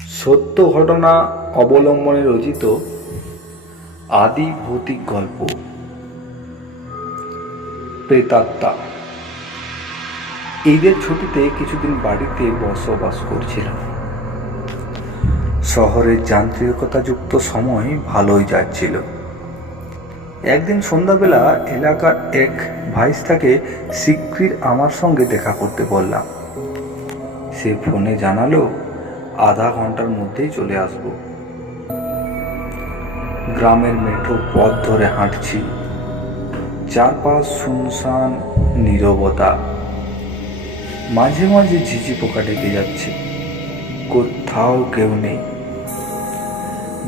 সত্য ঘটনা অবলম্বনে রচিত আদি ভৌতিক গল্প। প্রেতাত্মা। ঈদের ছুটিতে কিছুদিন বাড়িতে বসবাস করছিলাম। শহরের যান্ত্রিকতাযুক্ত সময় ভালোই যাচ্ছিল। একদিন সন্ধ্যাবেলা এলাকার এক ভাইস ভাইস্তাকে শিগগির আমার সঙ্গে দেখা করতে বললাম। সে ফোনে জানালো আধা ঘণ্টার মধ্যেই চলে আসব। গ্রামের মেঠো পথ ধরে হাঁটছি। চারপাশ শুনশান, নীরবতা। মাঝে মাঝে ঝিঝি পোকা ডেকে যাচ্ছে। কোথাও কেউ নেই।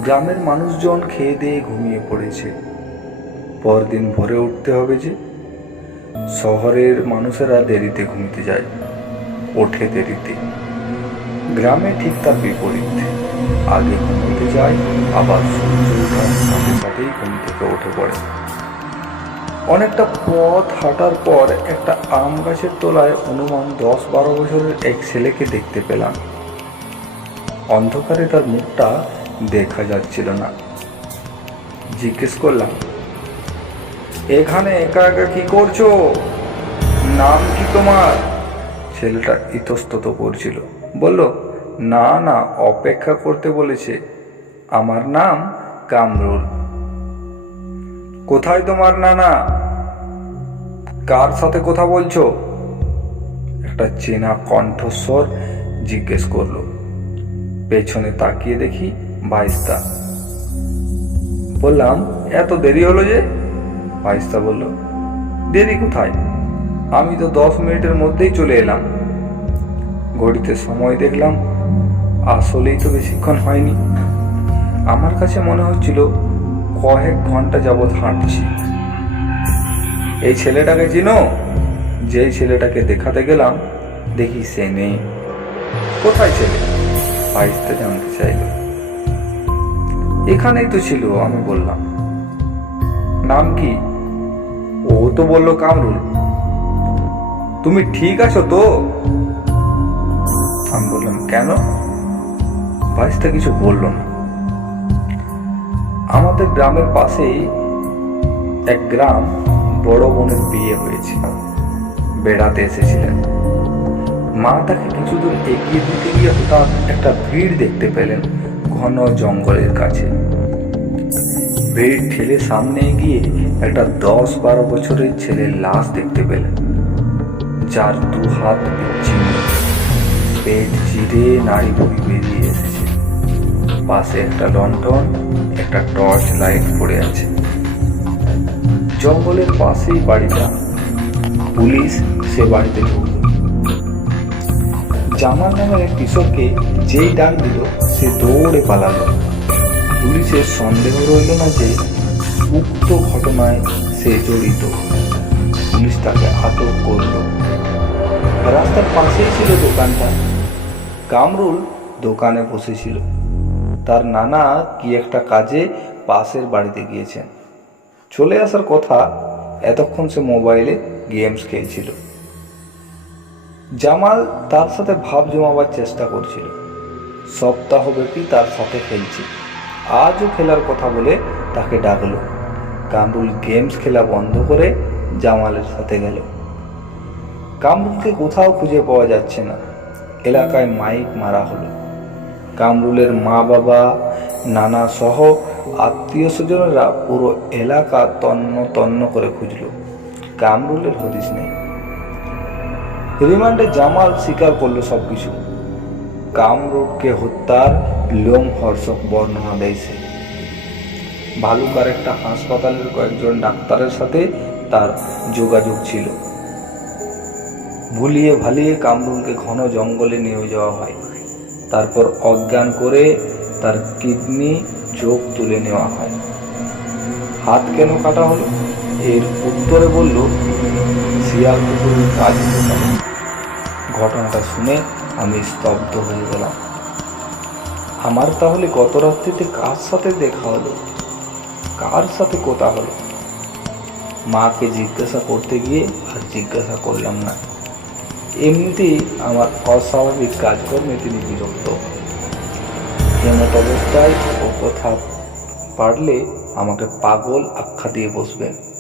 গ্রামের মানুষজন খেয়ে দিয়ে ঘুমিয়ে পড়েছে। পরদিন ভোরে উঠতে হবে যে, শহরের মানুষেরা দেরিতে ঘুমিতে যায়। ওঠে দেরিতে। গ্রামে ঠিক তার বিপরীত। আগে ঘুমোতে যায়, আবার সূর্য ওঠার সাথে সাথেই ঘুম থেকে উঠে পড়ে। অনেকটা পথ হাঁটার পর একটা আম গাছের তলায় অনুমান দশ বারো বছরের এক ছেলেকে দেখতে পেলাম। অন্ধকারে তার মুখটা দেখা যাচ্ছিল না। জিজ্ঞেস করলাম, এখানে একা একা কি করছ? নাম কি তোমার? ছেলেটা ইতস্তত করছিল। বলল, না না, অপেক্ষা করতে বলেছে। আমার নাম কামরুল। কোথায় তোমার নানা? কার সাথে কথা বলছো? একটা চেনা কণ্ঠস্বর জিজ্ঞেস করল। পেছনে তাকিয়ে দেখি বাইস্তা। বললাম, এত দেরি হলো যে? বাইস্তা বলল, দেরি কোথায়? আমি তো দশ মিনিটের মধ্যেই চলে এলাম। ঘড়িতে সময় দেখলাম, আসলেই তো বেশিক্ষণ হয়নি। আমার কাছে মনে হচ্ছিল, কয়েক ঘণ্টা যাবৎ হাঁটছি। এই ছেলেটাকে চিনো? যেই ছেলেটাকে দেখাতে গেলাম, দেখি সে নেই। কোথায় ছেলে? বাইসতে জানতে চাইল। এখানেই তো ছিল, আমি বললাম। নাম কি? ও তো বলল কামরুল। তুমি ঠিক আছো তো? আমি বললাম কেন? বাইশটা কিছু বলল না। আমাদের গ্রামের পাশেই এক গ্রাম বড় বোনের বিয়ে হয়েছিল বেড়াতে এসেছিলেন। মা তাকে কিছু দূর এগিয়ে দিতে গিয়ে হঠাৎ একটা ভিড় দেখতে পেলেন ঘন জঙ্গলের কাছে। ভিড় ঠেলে সামনে গিয়ে একটা দশ বারো বছরের ছেলের লাশ দেখতে পেলেন, যার দু হাত বিচ্ছিন্ন পেট চিরে নাড়ি ভুড়ি বেরিয়ে এসেছে। পাশে একটা লন্ঠন, একটা টর্চ লাইট পড়ে আছে। জঙ্গলের পাশেই বাড়িটা। পুলিশ সে বাড়িতে ঢুকল। জামাল নামের এক কৃষককে যেই ডাক দিল, সে দৌড়ে পালালো। পুলিশের সন্দেহ রইল না যে উক্ত ঘটনায় সে জড়িত। পুলিশ তাকে আটক করল। রাস্তার পাশেই ছিল দোকানটা। কামরুল দোকানে বসেছিল। তার নানা কি একটা কাজে পাশের বাড়িতে গিয়েছেন। চলে আসার কথা এতক্ষণ সে মোবাইলে গেমস খেলছিল। জামাল তার সাথে ভাব জমাবার চেষ্টা করছিল। সপ্তাহব্যাপী তার সাথে খেলছে। আজও খেলার কথা বলে তাকে ডাকলো। কামরুল গেমস খেলা বন্ধ করে জামালের সাথে গেল। কামরুলকে কোথাও খুঁজে পাওয়া যাচ্ছে না। এলাকায় মাইক মারা হলো। কামরুলের মা বাবা, নানা সহ আত্মীয় স্বজনেরা পুরো এলাকা তন্ন তন্ন করে খুঁজলো। কামরুলের হদিস নেই। রিমান্ডে জামাল স্বীকার করল সবকিছু। কামরুলকে হত্যার লোমহর্ষক বর্ণনা দেয় সে ভালুকার একটা হাসপাতালের কয়েকজন ডাক্তারের সাথে তার যোগাযোগ ছিল। ভুলিয়ে ভালিয়ে কামরুলকে ঘন জঙ্গলে নিয়ে যাওয়া হয়। তারপর অজ্ঞান করে তার কিডনি, চোখ তুলে নেওয়া হয়। হাত কেন কাটা হলো? এর উত্তরে বলল, শিয়াল কুকুরের কাজ ঘটনাটা শুনে আমি স্তব্ধ হয়ে গেলাম। আমার তাহলে গত রাত্রিতে কার সাথে দেখা হলো? কার সাথে কোথা হলো? মাকে জিজ্ঞাসা করতে গিয়ে আর জিজ্ঞাসা করলাম না। এমনিতেই আমার অস্বাভাবিক কাজকর্মে তিনি বিরক্ত। এমত অবস্থায় ও কথা পারলে আমাকে পাগল আখ্যা দিয়ে বসবে